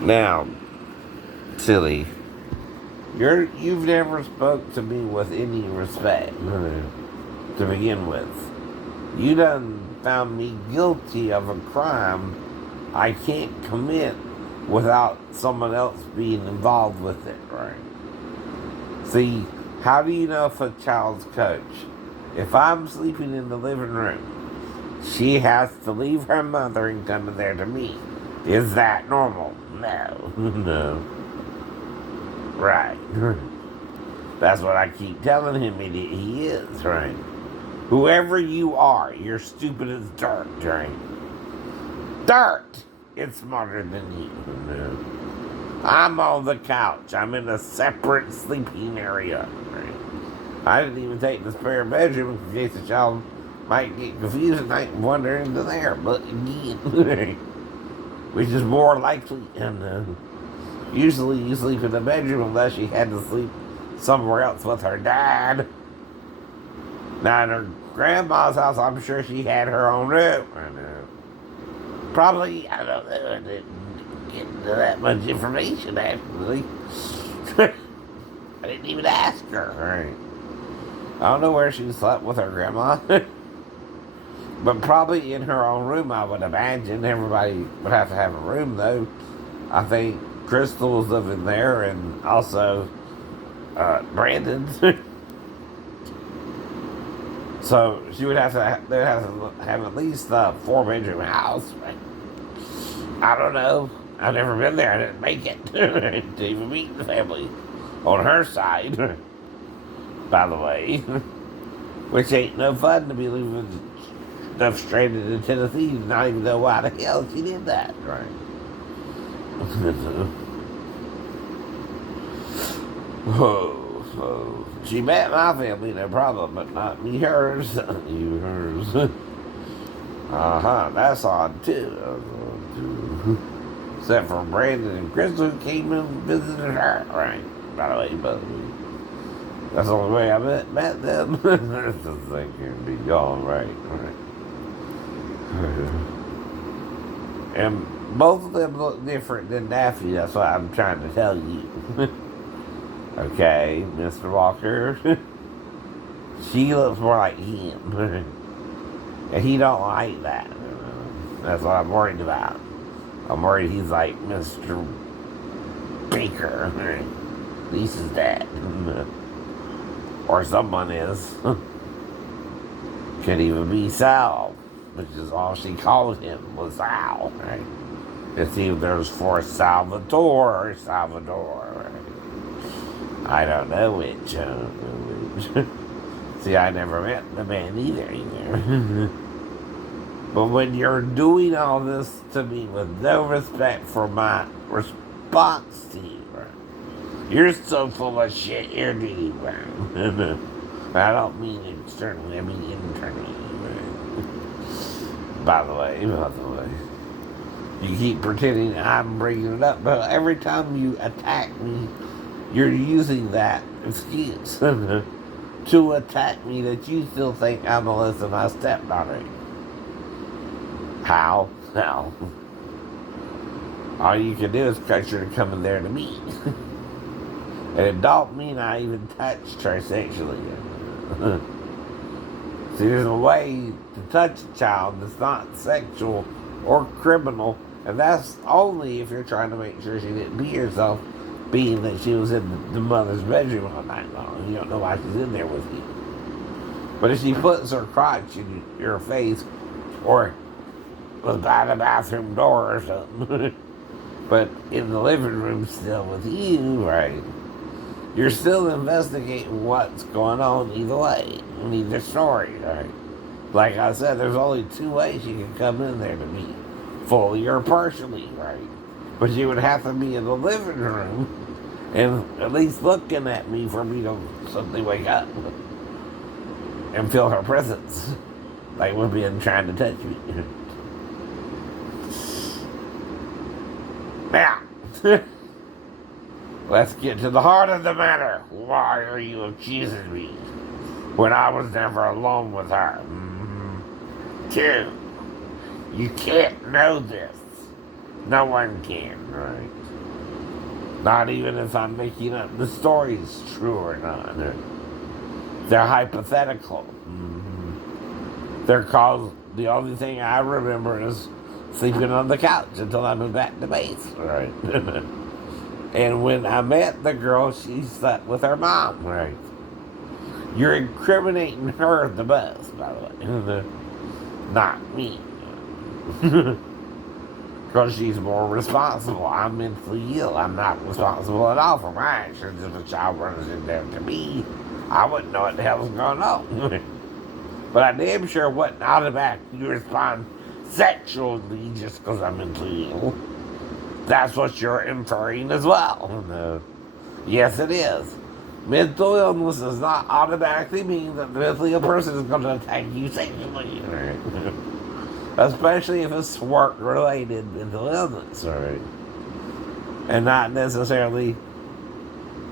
Now, silly, you've never spoke to me with any respect to begin with. You done found me guilty of a crime I can't commit without someone else being involved with it, right? See, how do you know if a child's coach? If I'm sleeping in the living room, she has to leave her mother and come in there to me. Is that normal? No. No. Right. That's what I keep telling him he is, right? Whoever you are, you're stupid as dirt, right? Dirt! It's smarter than you. No. I'm on the couch. I'm in a separate sleeping area. Right? I didn't even take the spare bedroom in case the child might get confused and might wander into there. But again, which is more likely. And usually you sleep in the bedroom unless you had to sleep somewhere else with her dad. Now in her grandma's house, I'm sure she had her own room. Probably, I don't know, I didn't get into that much information actually. I didn't even ask her. Right? I don't know where she slept with her grandma. But probably in her own room, I would imagine. Everybody would have to have a room, though. I think Crystal was living there, and also Brandon. So she would have to. They would have to have at least a 4-bedroom house. Right? I don't know. I've never been there. I didn't make it to even meet the family on her side. By the way, which ain't no fun to be leaving stuff stranded in Tennessee, not even know why the hell she did that, right? Oh, she met my family, no problem, but not me, hers. You, hers. That's odd too. Except for Brandon and Crystal who came and visited her, right? By the way, but that's the only way I met them. This thing can be gone, right? And both of them look different than Daffy. That's what I'm trying to tell you. Okay, Mr. Walker. She looks more like him. And he don't like that. That's what I'm worried about. I'm worried he's like Mr. Baker. Lisa's dad. Or someone is. Could even be Sal, which is all she called him, was Sal, right? It's either there's for Salvatore or Salvador, right? I don't know which. See, I never met the man either. But when you're doing all this to me with no respect for my response to you, right? You're so full of shit, you're doing right? I don't mean externally, I mean internally. Right? By the way, you keep pretending I'm bringing it up, but every time you attack me, you're using that excuse to attack me that you still think I'm Melissa, my stepdaughter. How? How? All you can do is cut her to come in there to meet. And it don't mean I even touched her sexually. See, there's a way to touch a child that's not sexual or criminal, and that's only if you're trying to make sure she didn't pee herself, being that she was in the mother's bedroom all night long. You don't know why she's in there with you. But if she puts her crotch in your face, or was by the bathroom door or something, but in the living room still with you, right? You're still investigating what's going on either way, in either story, right? Like I said, there's only 2 ways you can come in there to meet, fully or partially, right? But you would have to be in the living room and at least looking at me for me to suddenly wake up and feel her presence, like we're being trying to touch me. Now, let's get to the heart of the matter. Why are you accusing me when I was never alone with her? 2, you can't know this. No one can, right? Not even if I'm making up the story's true or not. They're hypothetical. They're called, the only thing I remember is sleeping on the couch until I moved back to base. Right. And when I met the girl, she slept with her mom. Right. You're incriminating her the most, by the way. Not me. Because she's more responsible. I'm mentally ill. I'm not responsible at all for my actions. If a child runs in there to me, I wouldn't know what the hell's going on. But I damn sure wouldn't automatically respond sexually just because I'm mentally ill. That's what you're inferring as well. No. Yes, it is. Mental illness does not automatically mean that the mentally ill person is going to attack you sexually. Especially if it's work-related mental illness, right? And not necessarily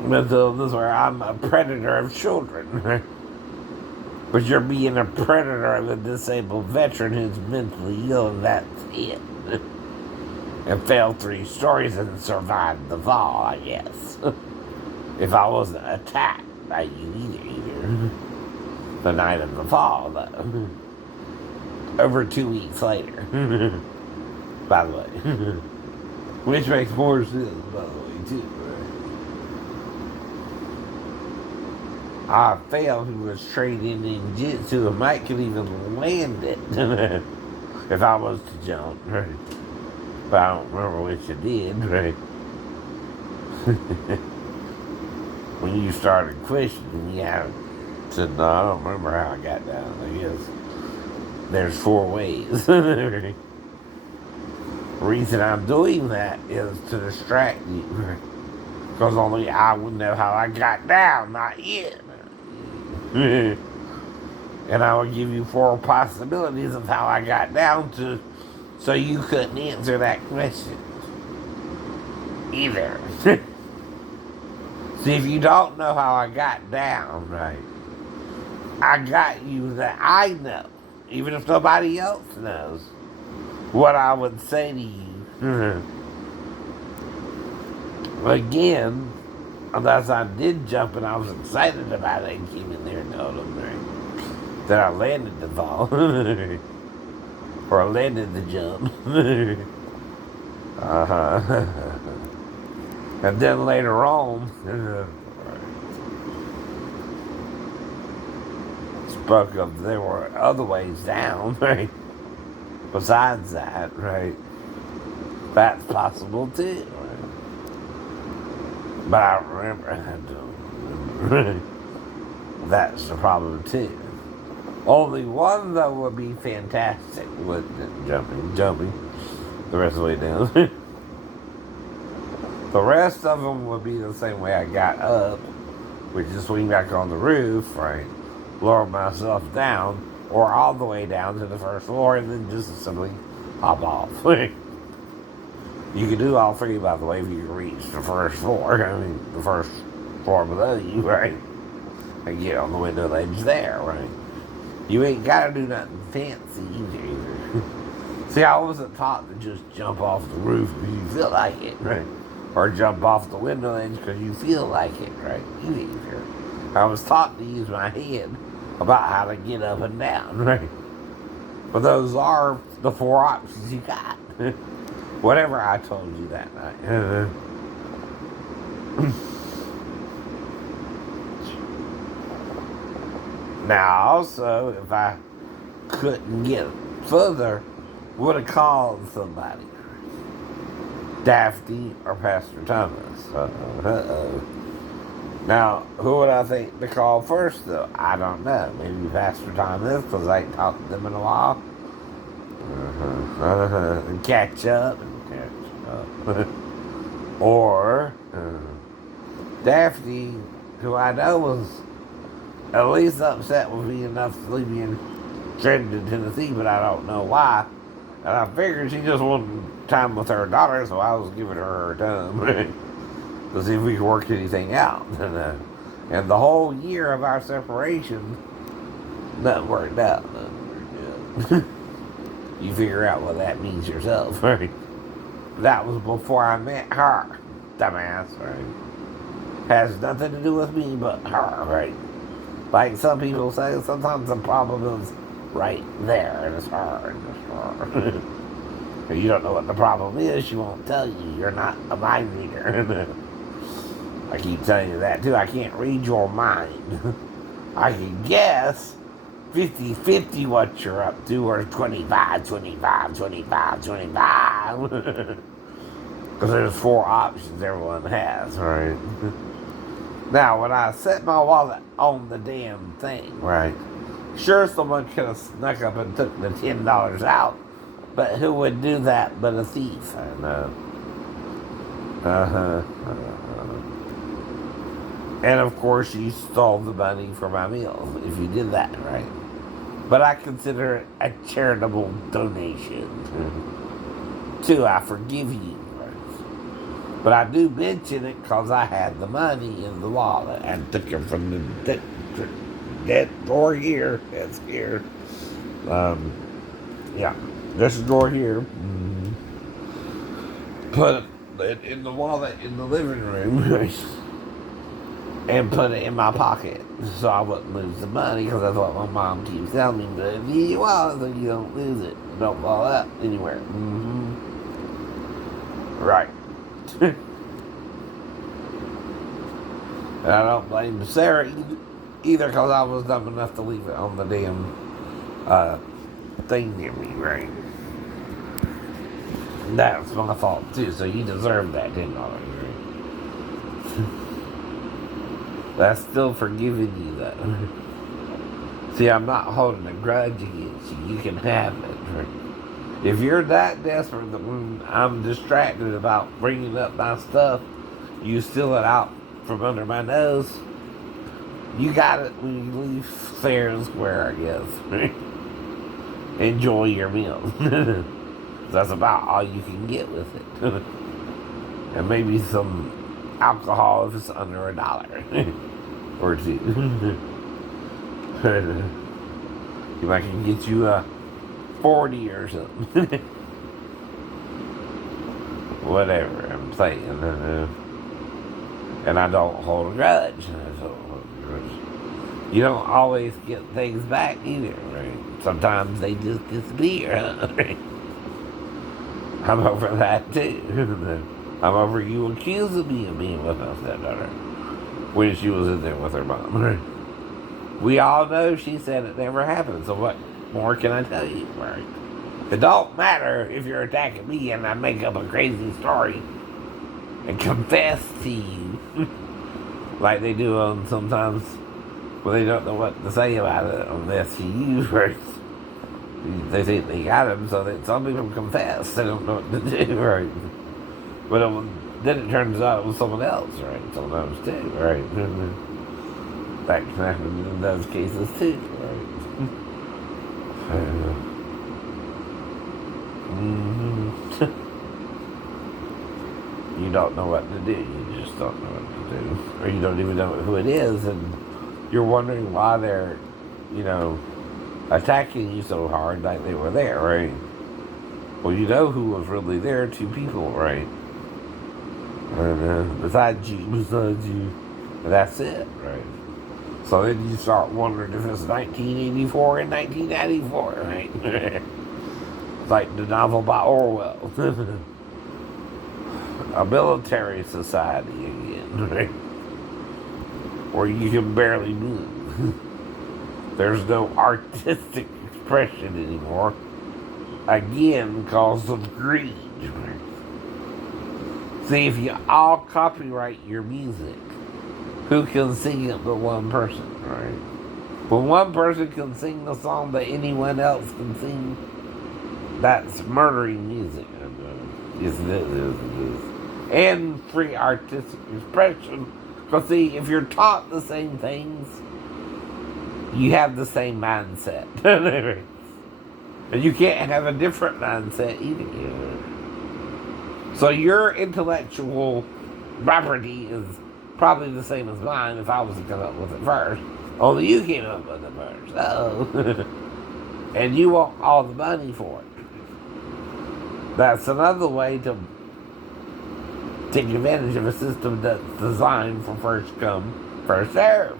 mental illness where I'm a predator of children, right? But you're being a predator of a disabled veteran who's mentally ill, and that's it. And failed 3 stories and survived the fall, I guess. If I wasn't attacked by you either. The night of the fall, though. Over 2 weeks later. By the way. Which makes more sense, by the way, too. Right? Fail, who was trained in ninjutsu, and Mike could even land it. If I was to jump, right? But I don't remember which I did, right? When you started questioning me, I said, no, I don't remember how I got down. I guess there's 4 ways. The reason I'm doing that is to distract you. Because only I would know how I got down, not you. And I would give you 4 possibilities of how I got down to, so you couldn't answer that question either. See, if you don't know how I got down, right, I got you that I know, even if nobody else knows, what I would say to you. Again, unless I did jump and I was excited about it and came in there and told them, right, that I landed the fall. Or I landed the jump. And then later on, spoke of there were other ways down, right? Besides that, right? That's possible too, right? But I don't remember. I don't remember. That's the problem too. Only one though would be fantastic, wouldn't it? Jumping the rest of the way down. The rest of them would be the same way I got up, which is swing back on the roof, right? Lower myself down, or all the way down to the first floor, and then just simply hop off. You can do all 3, by the way, if you reach the first floor. I mean, the first floor below you, right? And get on the window ledge there, right? You ain't got to do nothing fancy either. See, I wasn't taught to just jump off the roof because you feel like it, right? Or jump off the window ledge because you feel like it, right? Either. I was taught to use my head about how to get up and down, right? But those are the 4 options you got. Whatever I told you that night. Now, also, if I couldn't get further, would have called somebody. Daphne or Pastor Thomas. Now, who would I think to call first, though? I don't know. Maybe Pastor Thomas, because I ain't talked to them in a while. And catch up. Or Daphne, who I know was at least upset with me enough to leave me in Trenton, Tennessee, but I don't know why. And I figured she just wanted time with her daughter, so I was giving her time to see if we could work anything out. And the whole year of our separation, nothing worked out. You figure out what that means yourself, right? That was before I met her. dumbass, right? Has nothing to do with me but her, right? Like some people say, sometimes the problem is right there, and it's her, and it's her. If you don't know what the problem is, she won't tell you. You're not a mind reader. I keep telling you that too. I can't read your mind. I can guess 50-50 what you're up to, or 25-25-25-25. Because there's 4 options everyone has, right? Now, when I set my wallet on the damn thing, right? Sure, someone could have snuck up and took the $10 out, but who would do that but a thief? I know. And of course, you stole the money for my meal if you did that, right? But I consider it a charitable donation. Too, I forgive you. But I do mention it because I had the money in the wallet and took it from that drawer here. That's here. Yeah, this drawer here. Put it in the wallet in the living room and put it in my pocket so I wouldn't lose the money, because that's what my mom keeps telling me. But if you wallet, then you don't lose it. Don't fall out anywhere. Right. And I don't blame Sarah either, because I was dumb enough to leave it on the damn thing near me, right? That's my fault too, so you deserve that $10, right? That's still forgiving you, though. See, I'm not holding a grudge against you. You can have it, right? If you're that desperate that when I'm distracted about bringing up my stuff, you steal it out from under my nose, you got it when you leave fair and square, I guess. Enjoy your meal. That's about all you can get with it. And maybe some alcohol if it's under $1 or $2. If I can get you a 40 or something. Whatever, I'm saying. And I don't hold a grudge. You don't always get things back either, right? Sometimes they just disappear, right? I'm over that too. I'm over you accusing me of being with my stepdaughter when she was in there with her mom, right? We all know she said it never happened, so what more can I tell you, right? It don't matter if you're attacking me and I make up a crazy story and confess to you like they do on sometimes when they don't know what to say about it on the SCU first. They think they got him, so that some people confess. They don't know what to do, right? But then it turns out it was someone else, right? Sometimes too, right? That can happen in those cases too, right? You don't know what to do. You just don't know what to do. Or you don't even know who it is, and you're wondering why they're, attacking you so hard like they were there, right? Well, you know who was really there, 2 people, right? And besides you. And that's it, right? So then you start wondering if it's 1984 and 1994, right? It's like the novel by Orwell. A military society again, right? Where you can barely move. There's no artistic expression anymore. Again, because of greed. See, if you all copyright your music, who can sing it but one person, right? When one person can sing the song that anyone else can sing, that's murdering music. Yes, it is. And free artistic expression. Because see, if you're taught the same things, you have the same mindset. And you can't have a different mindset either. So your intellectual property is probably the same as mine if I was to come up with it first. Only you came up with it first. Oh. And you want all the money for it. That's another way to take advantage of a system that's designed for first come, first serve.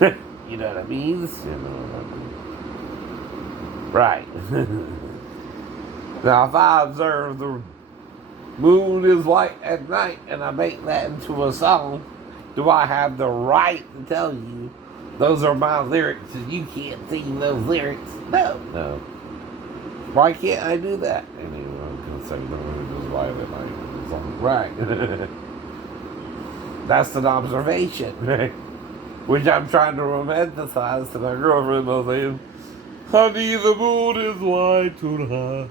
Right? You know what I mean? You know what I mean. Right. Now, if I observe the moon is light at night and I make that into a song, do I have the right to tell you those are my lyrics and you can't sing those lyrics? No. No. Why can't I do that? Anyone can say the moon is light at night. Right. That's an observation, right? Which I'm trying to romanticize to my girlfriend by saying, honey, the moon is light tonight.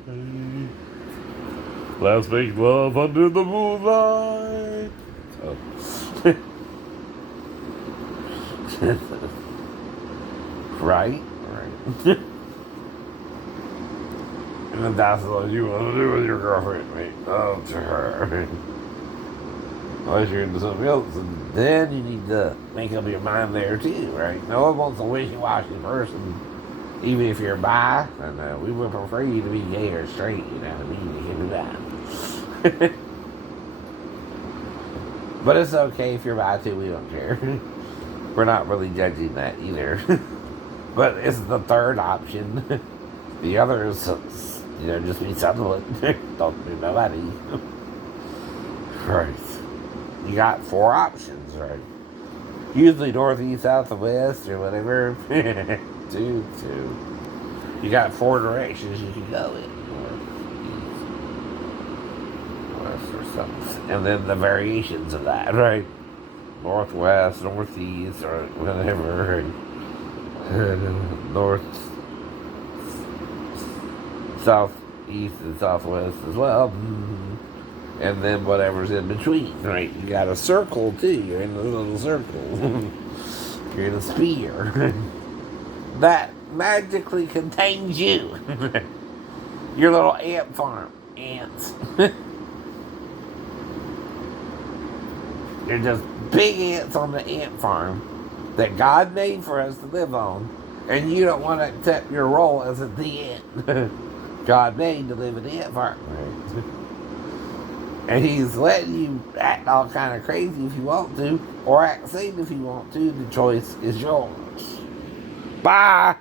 Let's make love under the moonlight. Oh. Right? Right. And that's what you want to do with your girlfriend, right? Oh, to her. Unless you're into something else, and then you need to make up your mind there too, right? No one wants a wishy-washy person, even if you're bi, and we would prefer you to be gay or straight, you know what I mean? You can do that. But it's okay if you're bi too, we don't care. We're not really judging that either. But it's the third option. The other is, just be celibate. Don't do nobody. Right. You got 4 options, right? Usually northeast, south, and west, or whatever. Two. You got 4 directions you can go in. North, east, west, or something. And then the variations of that, right? Northwest, northeast, or whatever. North, southeast, and southwest as well. And then whatever's in between, right? You got a circle too. You're in a little circle. You're in a sphere that magically contains you. Your little ant farm, ants. You're just big ants on the ant farm that God made for us to live on, and you don't want to accept your role as the ant God made to live in the ant farm. Right? And he's letting you act all kind of crazy if you want to, or act sane if you want to. The choice is yours. Bye!